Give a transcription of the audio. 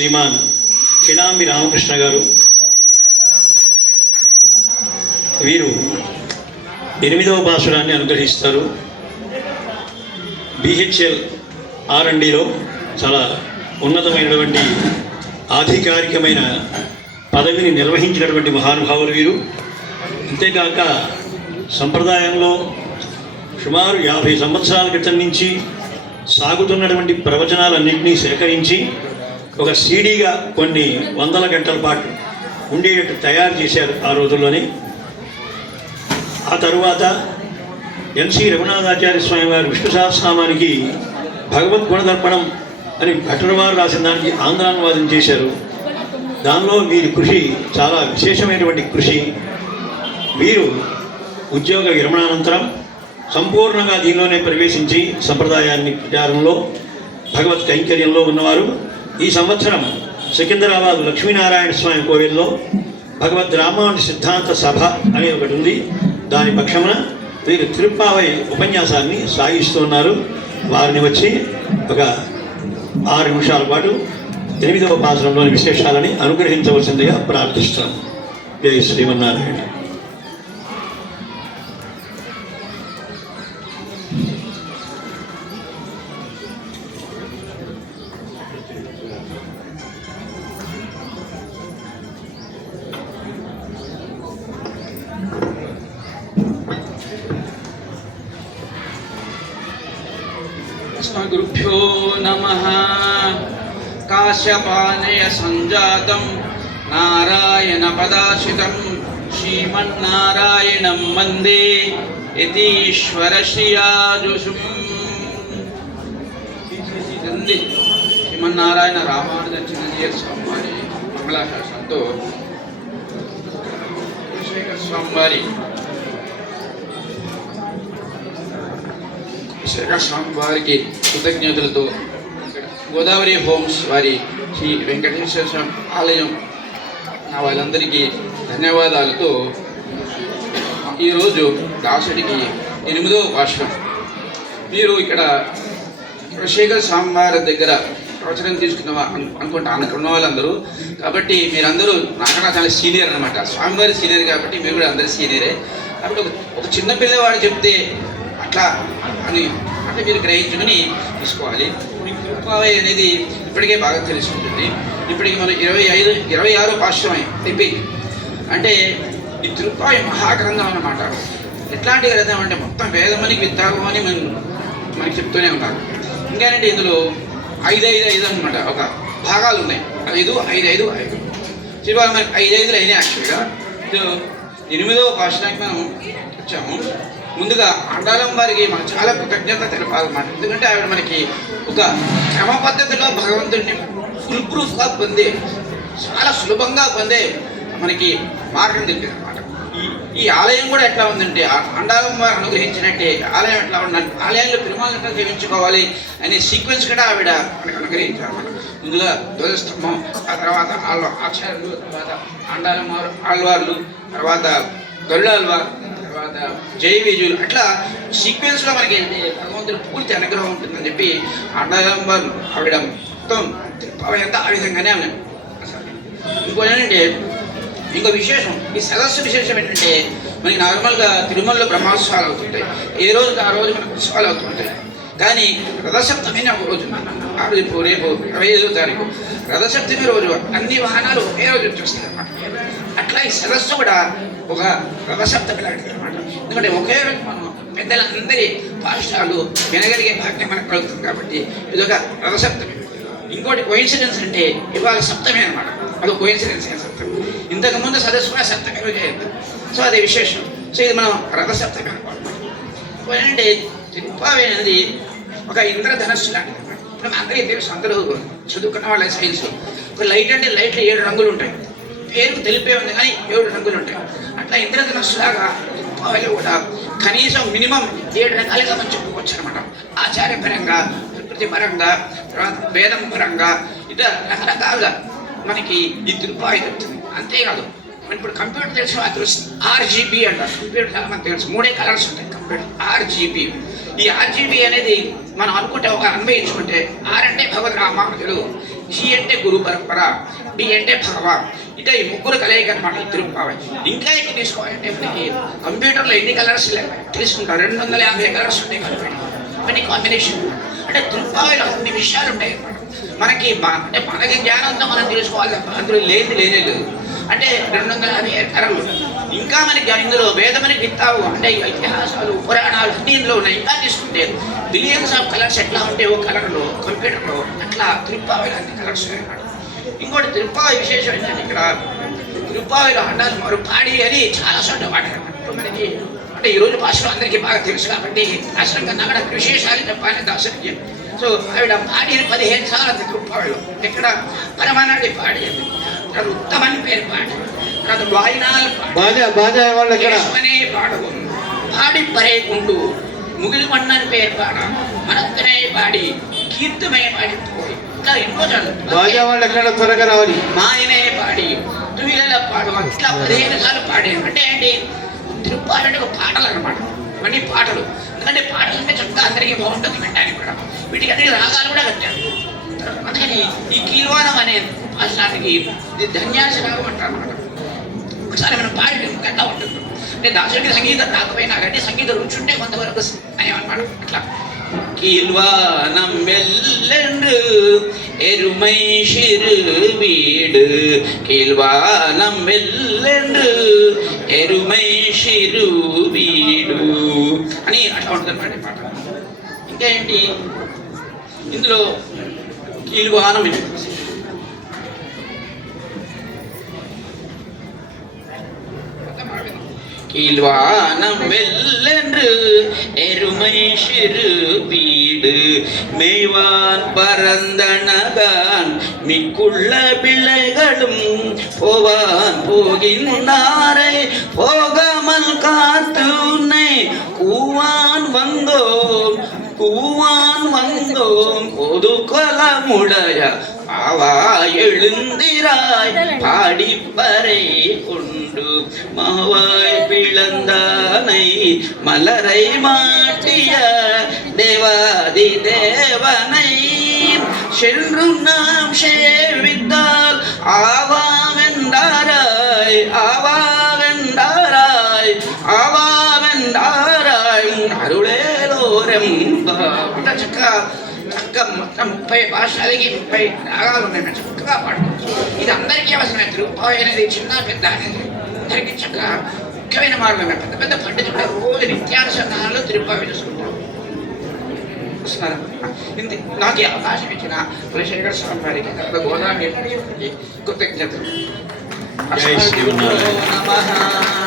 శ్రీమాన్ కిణాంబి రామకృష్ణ గారు. వీరు ఎనిమిదవ భాషురాన్ని అనుగ్రహిస్తారు. బిహెచ్ఎల్ ఆర్ఎండిలో చాలా ఉన్నతమైనటువంటి ఆధికారికమైన పదవిని నిర్వహించినటువంటి మహానుభావులు వీరు. అంతేకాక సంప్రదాయంలో సుమారు యాభై సంవత్సరాల క్రితం నుంచి సాగుతున్నటువంటి ప్రవచనాలన్నింటినీ సేకరించి ఒక సీడీగా కొన్ని వందల గంటల పాటు ఉండేటట్టు తయారు చేశారు ఆ రోజుల్లోనే. ఆ తరువాత ఎన్సి రఘునాథాచార్య స్వామి వారి విష్ణు సహస్రనామానికి భగవత్ గుణదర్పణం అని భట్టరవారు రాసిన దానికి ఆంధ్రానువాదం చేశారు. దానిలో వీరి కృషి చాలా విశేషమైనటువంటి కృషి. వీరు ఉద్యోగ విరమణానంతరం సంపూర్ణంగా దీనిలోనే ప్రవేశించి సంప్రదాయాన్ని ప్రచారంలో భగవత్ కైంకర్యంలో ఉన్నవారు ఈ సంవత్సరం సికింద్రాబాద్ లక్ష్మీనారాయణ స్వామి కోవిల్లో భగవద్ రామాను సిద్ధాంత సభ అనే ఒకటి ఉంది. దాని పక్షమున వీరు తిరుప్పావై ఉపన్యాసాన్ని సాగిస్తున్నారు. వారిని వచ్చి ఒక ఆరు నిమిషాల పాటు ఎనిమిదవ పాసనంలోని విశేషాలని అనుగ్రహించవలసిందిగా ప్రార్థిస్తున్నాం. జై శ్రీమన్నారాయణ. अस्मद्गुरुभ्यो नमः काश्यपानय सञ्जातं नारायणपदाश्रितं श्रीमन्नारायणं वन्दे यतीश्वरश्रियाजुषुम् నంది శ్రీమన్నారాయణ రామానుజ చిన్నజీయ స్వామి వారి మంగళాశాసనంతో కులశేఖర స్వామి వారి స్వామి వారికి కృతజ్ఞతలతో గోదావరి హోమ్స్ వారి శ్రీ వెంకటేశ్వర స్వామి ఆలయం నా వాళ్ళందరికీ ధన్యవాదాలతో ఈరోజు దాసుడికి ఎనిమిదో వార్షం మీరు ఇక్కడ కులశేఖర్ స్వామి వారి దగ్గర ప్రవచనం తీసుకున్న వా- అను- అనుకుంటా అనుకున్న వాళ్ళందరూ. కాబట్టి మీరందరూ నాకన్నా చాలా సీనియర్ అనమాట స్వామివారి సీనియర్ కాబట్టి మీరు కూడా అందరు సీనియరే. కాబట్టి ఒక ఒక చిన్న పిల్లవాడు చెప్తే అట్లా అని అంటే మీరు గ్రహించుకుని తీసుకోవాలి. మీకు అనేది ఇప్పటికే బాగా తెలుసుకుంటుంది. ఇప్పటికి మనం ఇరవై ఐదు ఇరవై ఆరో పాశ్రమై అయిపోయింది అంటే ఈ తిరుపాయి మహాగ్రంథం అన్నమాట. ఎట్లాంటి గ్రంథం అంటే మొత్తం వేదమనికి విత్తాగం అని మనం మనకి చెప్తూనే ఉన్నారు ఇంకేనంటే ఇందులో ఐదు ఐదు ఐదు అనమాట ఒక భాగాలు ఉన్నాయి. ఐదు ఐదు ఐదు ఐదు. శ్రీభాగం మనకి ఐదు ఐదులు అయినాయి యాక్చువల్గా ఎనిమిదవ భాషకి మనం వచ్చాము. ముందుగా అండాలం వారికి మనం చాలా కృతజ్ఞత తెలపాలన్నమాట ఎందుకంటే ఆవిడ మనకి ఒక క్రమ పద్ధతిలో భగవంతుడిని ఫుల్ ప్రూఫ్గా పొందే చాలా సులభంగా పొందే మనకి మార్గం తెలిపింది అనమాట ఈ ఈ ఆలయం కూడా ఎట్లా ఉందంటే ఆ అండాలం వారు అనుగ్రహించినట్టే ఆలయం ఎట్లా ఉండాలి ఆలయంలో తిరుమల ఎట్లా జీవించుకోవాలి అనే సీక్వెన్స్ కూడా ఆవిడ మనకు అనుగ్రహించారు అనమాట ముందుగా ధ్వజస్తంభం ఆ తర్వాత ఆళ్ళ ఆచార్యులు తర్వాత అండాలం వారు ఆళ్వార్లు తర్వాత గొల్లాల్వార్ తర్వాత జై విజయులు అట్లా సీక్వెన్స్లో మనకి భగవంతుడు పూర్తి అనుగ్రహం ఉంటుందని చెప్పి అండాలం ఆవిడ మొత్తం తిరుపతి ఆ విధంగానే ఉన్నాయి ఇంకోటి ఏంటంటే ఇంకో విశేషం ఈ సదస్సు విశేషం ఏంటంటే మనకి నార్మల్గా తిరుమలలో బ్రహ్మోత్సవాలు అవుతుంటాయి. ఏ రోజు ఆ రోజు మనకు ఉత్సవాలు అవుతుంటాయి. కానీ రథసప్తమైన ఒక రోజు ఆ రేపు ఐదో తారీఖు రథసప్తమి రోజు అన్ని వాహనాలు ఒకే రోజు వచ్చేస్తాయి అనమాట అట్లా ఈ సరస్సు కూడా ఒక రథసప్తమి లాంటిది అనమాట ఎందుకంటే ఒకే రోజు మనం పెద్దలందరి పాష్టాలు వినగలిగే భాగ్యం మనకు కలుగుతుంది కాబట్టి ఇది ఒక రథసప్తమి ఇంకోటి కోయిన్సిడెన్స్ అంటే ఇవాళ సప్తమే అనమాట అది కోయిన్సిడెన్స్ సప్తమి ఇంతకుముందు సదస్సు కూడా సప్తమి రోజే సో అది విశేషం. సో ఇది మనం రథసప్తమి అనుకోవాలి అంటే తిరుపావి అనేది ఒక ఇంద్రధనస్సు లాంటిది. అందరికీ తెలుసు అందరూ చదువుకున్న వాళ్ళ సైన్స్ ఒక లైట్ అంటే లైట్లు ఏడు రంగులు ఉంటాయి. పేరుకు తెలిపే ఉంది కానీ ఏడు రంగులు ఉంటాయి. అట్లా ఇంద్రధనస్సు లాగా కూడా కనీసం మినిమం ఏడు రకాలుగా మనం చెప్పుకోవచ్చు అనమాట ఆచార్యపరంగా ప్రకృతి పరంగా తర్వాత వేదం పరంగా ఇతర రకరకాలుగా మనకి ఈ తిరుపాయి దొరుకుతుంది. అంతేకాదు మన ఇప్పుడు కంప్యూటర్ తెలుసు అది తెలుసు ఆర్జీబీ అంటారు. కంప్యూటర్ చాలా మనకు తెలుసు. మూడే కలర్స్ ఉంటాయి. కంప్యూటర్ ఆర్జీబీ ఈ ఆర్జీబీ అనేది మనం అనుకుంటే ఒక అన్వయించుకుంటే ఆర్ అంటే భగవద్ రామానుజులు జి అంటే గురు పరంపర బి అంటే భగవ ఇక ఈ ముగ్గురు కలయిక అనమాట ఇద్దరు తిరుప్పావై ఇంకా ఎక్కువ తీసుకోవాలంటే మనకి కంప్యూటర్లో ఎన్ని కలర్స్ తీసుకుంటారు రెండు వందల యాభై కలర్స్ ఉంటాయి కంప్యూటర్ అన్ని కాంబినేషన్ అంటే తిరుప్పావైలో అన్ని విషయాలు ఉంటాయి అన్నమాట. మనకి అంటే మనకి జ్ఞానంతో మనం తెలుసుకోవాలి తప్ప అందులో లేదు లేనే లేదు. అంటే రెండు వందల అది కళలు ఇంకా మనకి ఇందులో వేదమని గిత్తావు అంటే ఇతిహాసాలు పురాణాలు అన్ని ఇందులో ఉన్నాయి. ఇంకా తీసుకుంటే బిలియన్స్ ఆఫ్ కలర్స్ ఎట్లా ఉంటే ఓ కలర్లో కంప్యూటర్లో అట్లా తిరుప్పావైలో అన్ని కలర్స్ ఇంకోటి త్రిప్పావి విశేషం ఏంటంటే ఇక్కడ త్రిప్పావిలో అడ్డాలు మరు పాడి అని చాలా చోట్ల వాడారు మనకి అంటే ఈరోజు భాషలో అందరికీ బాగా తెలుసు కాబట్టి అసలు కన్నా అక్కడ విశేషాలు చెప్పాలి దాసరికి. సో ఆవిడ పాడి పదిహేను సార్లు అంత తిరుప్పావైలో ఇక్కడ పరమానాడి పాడి తర్వాత ఉత్తమని పేరు పాడి. తర్వాత వాయినాలు పాడవు పాడి. పరేకుంటూ ముగిలి మన్నని పేరు పాడ. మనక్కనే పాడి. కీర్తమయ పాడి. ఇంకా ఎన్నో చదువు త్వరగా రావాలి. మాయనే పాడి. తువిల పాడు. అట్లా పదిహేను సార్లు పాడాను అంటే ఏంటి? తిరుప్పాలంటే ఒక పాటలు అనమాట ఇవన్నీ పాటలు. ఎందుకంటే పాటలు అంటే చక్కగా అందరికీ బాగుంటుంది వినడానికి కూడా. వీటికి అన్ని రాగాలు కూడా కట్టారు. అందుకని ఈ కీల్వానం అనే భాషానికి ఇది ధన్యాస రాగం అంటారు అనమాట ఒకసారి మనం పాడి గట్లా ఉంటుంది అంటే దాసుడికి సంగీతం రాకపోయినా కానీ సంగీతం రుచి ఉంటే కొంతవరకు అనేమన్నమాట అట్లా கீழ்வானம் வெல்லென்று எருமை சிறு வீடு கீழ்வானம் వెల్లెండు ఎరుమై సిరు వీడు అని అట్లా ఉంటుంది అన్నమాట పాట ఇంకా ఏంటి ఇందులో కీలువానం ఇది கீழ்வானம் வெல்லென்று எருமை சிறு வீடு மேய்வான் பரந்தனதான் மிக்குள்ள பிள்ளைகளும் போவான் போகின்றாரை போகாமல் காத்து உன்னை கூவான் வந்தோம் கூவான் வந்தோம் பொது கொலமுடைய அவா எழுந்திராய் பாடிப்பறை கொண்டு மாவாய் பிளந்தானை மலரை மாட்டிய தேவாதி தேவனை. சென்றும் நாம் சேவித்தால் ஆவாவென்றாராய் ஆவாவென்றாராய் ஆவாவென்றாராய் அருளேலோரம் பாட்டச்சக்கா చక్క మొత్తం ముప్పై భాషలకి ముప్పై రాగాలు ఉన్నాయి. చక్కగా పాడుకోవచ్చు. ఇది అందరికీ అవసరమే తిరుపాయి అనేది చిన్న పెద్ద అనేది. అందరికీ చక్కగా ముఖ్యమైన మార్గమే పెద్ద పెద్ద పండితులు రోజు నిత్యానుసంధానాలు తిరుపాయి చూసుకుంటారు. నాకు ఈ అవకాశం ఇచ్చిన కులశేఖర స్వామి వారికి గోదావరి కృతజ్ఞతలు. నమః.